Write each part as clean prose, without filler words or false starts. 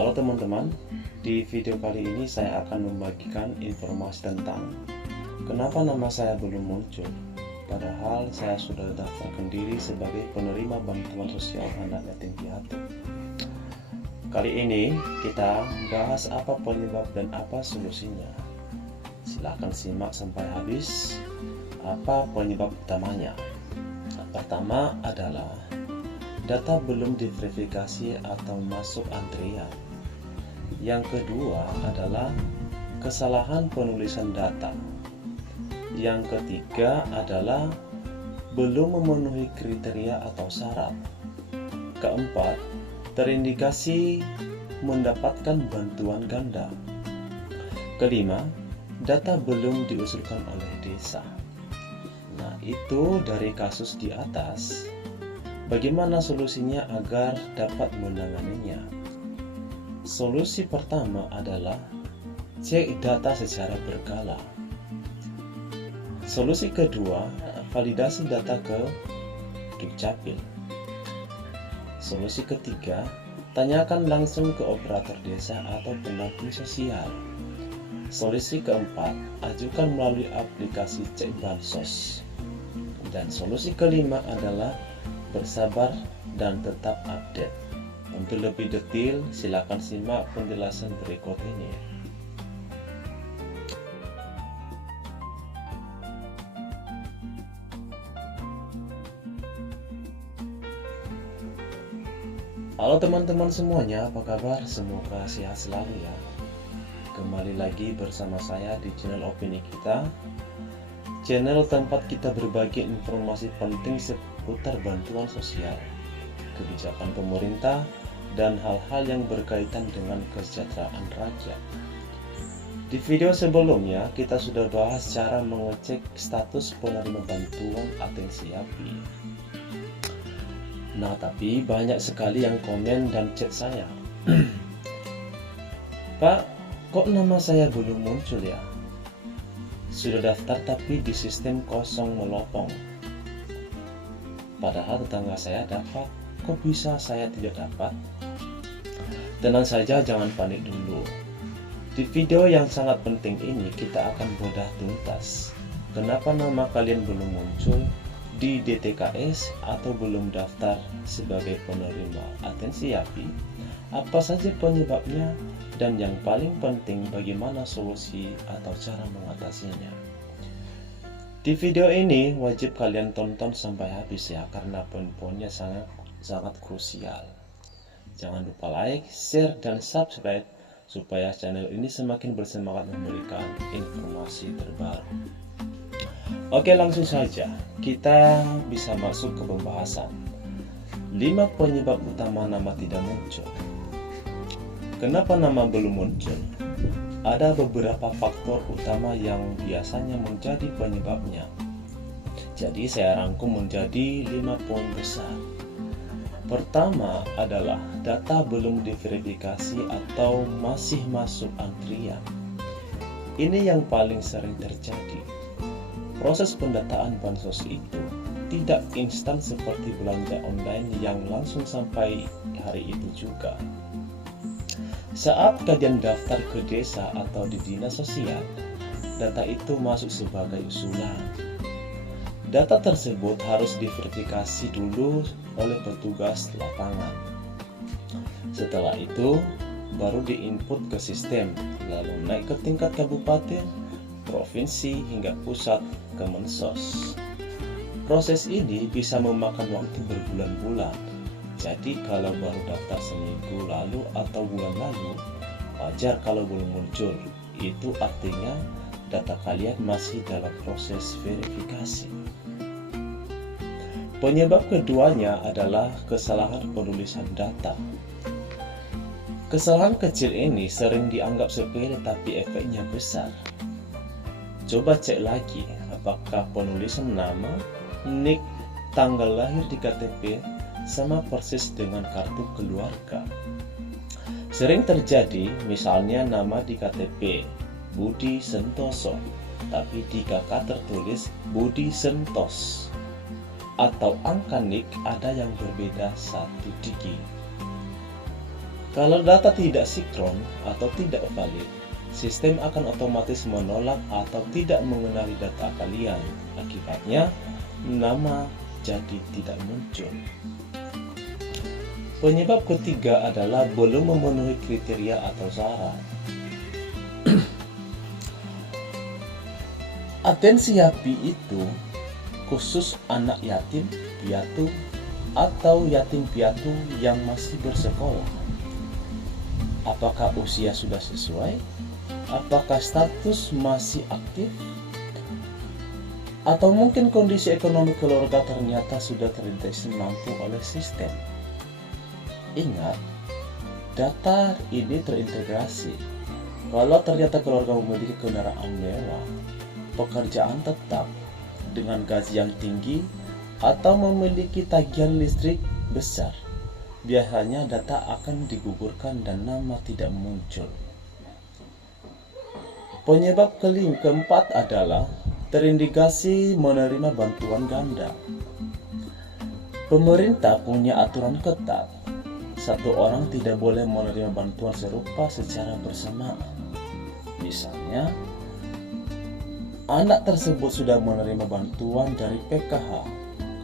Halo teman-teman, di video kali ini saya akan membagikan informasi tentang kenapa nama saya belum muncul, padahal saya sudah daftarkan diri sebagai penerima bantuan sosial anak yatim piatu. Kali ini kita bahas apa penyebab dan apa solusinya. Silahkan simak sampai habis. Apa penyebab utamanya? Pertama adalah data belum diverifikasi atau masuk antrian. Yang kedua adalah kesalahan penulisan data. Yang ketiga adalah belum memenuhi kriteria atau syarat. Keempat, terindikasi mendapatkan bantuan ganda. Kelima, data belum diusulkan oleh desa. Nah, itu dari kasus di atas. Bagaimana solusinya agar dapat menanganinya? Solusi pertama adalah cek data secara berkala. Solusi kedua, validasi data ke Dukcapil. Solusi ketiga, tanyakan langsung ke operator desa atau pendamping sosial. Solusi keempat, ajukan melalui aplikasi cek bansos. Dan solusi kelima adalah bersabar dan tetap update. Untuk lebih detail, silakan simak penjelasan berikut ini. Halo teman-teman semuanya, apa kabar? Semoga sehat selalu ya. Kembali lagi bersama saya di channel Opini Kita, channel tempat kita berbagi informasi penting seputar bantuan sosial, kebijakan pemerintah, dan hal-hal yang berkaitan dengan kesejahteraan rakyat. Di video sebelumnya, kita sudah bahas cara mengecek status penerima bantuan atensi API. Nah, tapi banyak sekali yang komen dan chat saya. Pak, kok nama saya belum muncul ya? Sudah daftar tapi di sistem kosong melopong. Padahal tetangga saya dapat, kok bisa saya tidak dapat? Tenang saja, jangan panik dulu. Di video yang sangat penting ini kita akan bedah tuntas kenapa nama kalian belum muncul di DTKS atau belum daftar sebagai penerima atensi API, apa saja penyebabnya, dan yang paling penting bagaimana solusi atau cara mengatasinya. Di video ini wajib kalian tonton sampai habis ya, karena poin-poinnya sangat krusial. Jangan lupa like, share, dan subscribe supaya channel ini semakin bersemangat memberikan informasi terbaru. Oke, langsung saja kita bisa masuk ke pembahasan 5 penyebab utama nama tidak muncul. Kenapa nama belum muncul? Ada beberapa faktor utama yang biasanya menjadi penyebabnya. Jadi saya rangkum menjadi 5 poin besar. Pertama adalah data belum diverifikasi atau masih masuk antrian. Ini yang paling sering terjadi. Proses pendataan bansos itu tidak instan seperti belanja online yang langsung sampai hari itu juga. Saat kalian daftar ke desa atau di dinas sosial, data itu masuk sebagai usulan. Data tersebut harus diverifikasi dulu oleh petugas lapangan. Setelah itu, baru diinput ke sistem, lalu naik ke tingkat kabupaten, provinsi, hingga pusat ke Mensos. Proses ini bisa memakan waktu berbulan-bulan. Jadi kalau baru daftar seminggu lalu atau bulan lalu, wajar kalau belum muncul. Itu artinya data kalian masih dalam proses verifikasi. Penyebab keduanya adalah kesalahan penulisan data. Kesalahan kecil ini sering dianggap sepele tapi efeknya besar. Coba cek lagi apakah penulisan nama, nik, tanggal lahir di KTP sama persis dengan kartu keluarga. Sering terjadi misalnya nama di KTP Budi Sentoso, tapi di KK tertulis Budi Sentos, atau angka nik ada yang berbeda 1 digit. Kalau data tidak sinkron atau tidak valid, sistem akan otomatis menolak atau tidak mengenali data kalian. Akibatnya, nama jadi tidak muncul. Penyebab ketiga adalah belum memenuhi kriteria atau syarat. Atensi HPI itu khusus anak yatim piatu atau yatim piatu yang masih bersekolah. Apakah usia sudah sesuai? Apakah status masih aktif? Atau mungkin kondisi ekonomi keluarga ternyata sudah terdeteksi mampu oleh sistem. Ingat, data ini terintegrasi. Kalau ternyata keluarga memiliki kendaraan mewah, pekerjaan tetap dengan gaji yang tinggi, atau memiliki tagihan listrik besar, biasanya data akan digugurkan dan nama tidak muncul. Penyebab keempat adalah terindikasi menerima bantuan ganda. Pemerintah punya aturan ketat. Satu orang tidak boleh menerima bantuan serupa secara bersamaan. Misalnya, anak tersebut sudah menerima bantuan dari PKH,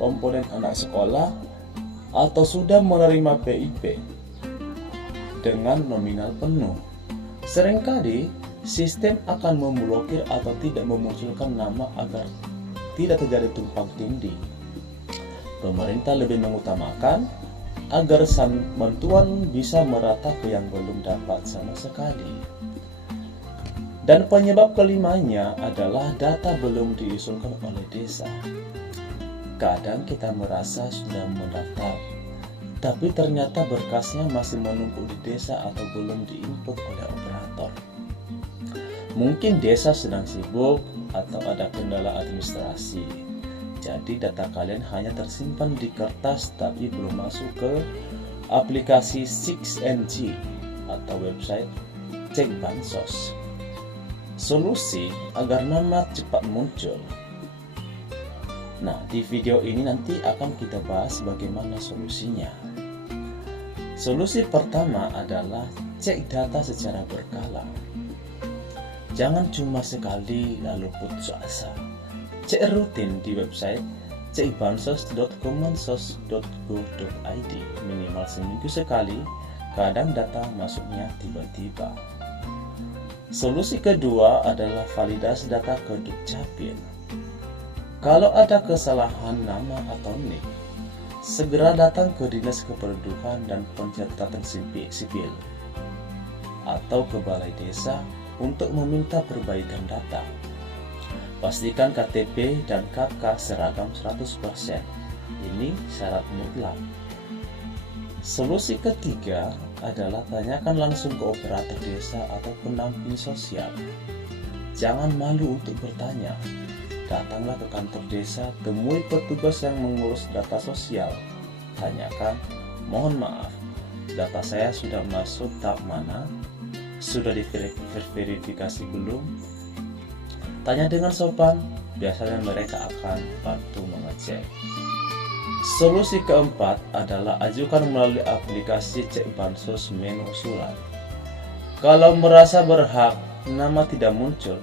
komponen anak sekolah, atau sudah menerima PIP dengan nominal penuh. Seringkali sistem akan memblokir atau tidak memunculkan nama agar tidak terjadi tumpang tindih. Pemerintah lebih mengutamakan agar bantuan bisa merata ke yang belum dapat sama sekali. Dan penyebab kelimanya adalah data belum diusulkan oleh desa. Kadang kita merasa sudah mendaftar, tapi ternyata berkasnya masih menumpuk di desa atau belum diinput oleh operator. Mungkin desa sedang sibuk atau ada kendala administrasi. Jadi data kalian hanya tersimpan di kertas tapi belum masuk ke aplikasi 6NG atau website Cek Bansos. Solusi agar nama cepat muncul. Nah, di video ini nanti akan kita bahas bagaimana solusinya. Solusi pertama adalah cek data secara berkala. Jangan cuma sekali lalu putus asa. Cek rutin di website cekbansos.kemensos.go.id minimal seminggu sekali, kadang data masuknya tiba-tiba. Solusi kedua adalah validasi data ke Dukcapil. Kalau ada kesalahan nama atau NIK, segera datang ke Dinas Kependudukan dan Pencatatan Sipil atau ke Balai Desa untuk meminta perbaikan data. Pastikan KTP dan KK seragam 100%. Ini syarat mutlak. Solusi ketiga adalah tanyakan langsung ke operator desa atau pendamping sosial. Jangan malu untuk bertanya. Datanglah ke kantor desa, temui petugas yang mengurus data sosial. Tanyakan, mohon maaf, data saya sudah masuk tahap mana? Sudah diverifikasi belum? Tanya dengan sopan, biasanya mereka akan bantu mengecek. Solusi keempat adalah ajukan melalui aplikasi Cek Bansos menu usulan. Kalau merasa berhak, nama tidak muncul,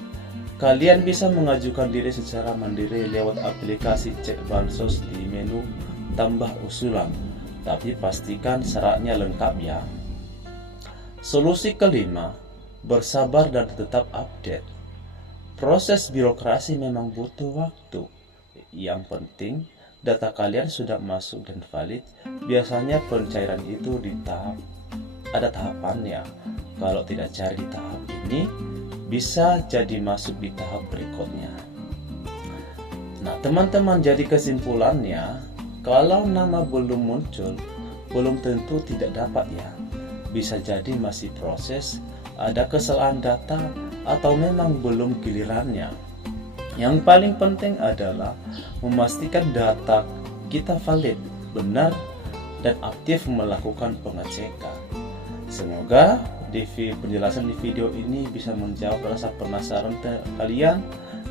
kalian bisa mengajukan diri secara mandiri lewat aplikasi Cek Bansos di menu tambah usulan, tapi pastikan syaratnya lengkap ya. Solusi kelima, bersabar dan tetap update. Proses birokrasi memang butuh waktu. Yang penting, data kalian sudah masuk dan valid. Biasanya pencairan itu ada tahapannya. Kalau tidak cari di tahap ini, bisa jadi masuk di tahap berikutnya. Nah, teman-teman, jadi kesimpulannya, kalau nama belum muncul, belum tentu tidak dapat ya. Bisa jadi masih proses, ada kesalahan data, atau memang belum gilirannya. Yang paling penting adalah memastikan data kita valid, benar, dan aktif melakukan pengecekan. Semoga penjelasan di video ini bisa menjawab rasa penasaran kalian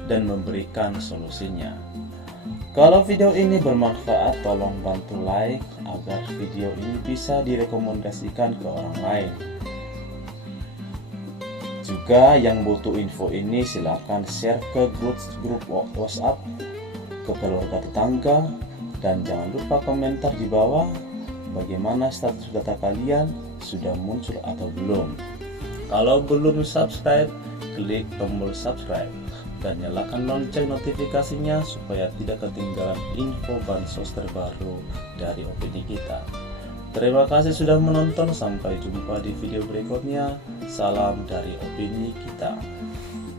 dan memberikan solusinya. Kalau video ini bermanfaat, tolong bantu like agar video ini bisa direkomendasikan ke orang lain. Juga yang butuh info ini silahkan share ke grup WhatsApp, ke keluarga tetangga, dan jangan lupa komentar di bawah bagaimana status data kalian, sudah muncul atau belum. Kalau belum subscribe, klik tombol subscribe dan nyalakan lonceng notifikasinya supaya tidak ketinggalan info bansos terbaru dari opini kita. Terima kasih sudah menonton, sampai jumpa di video berikutnya. Salam dari opini kita.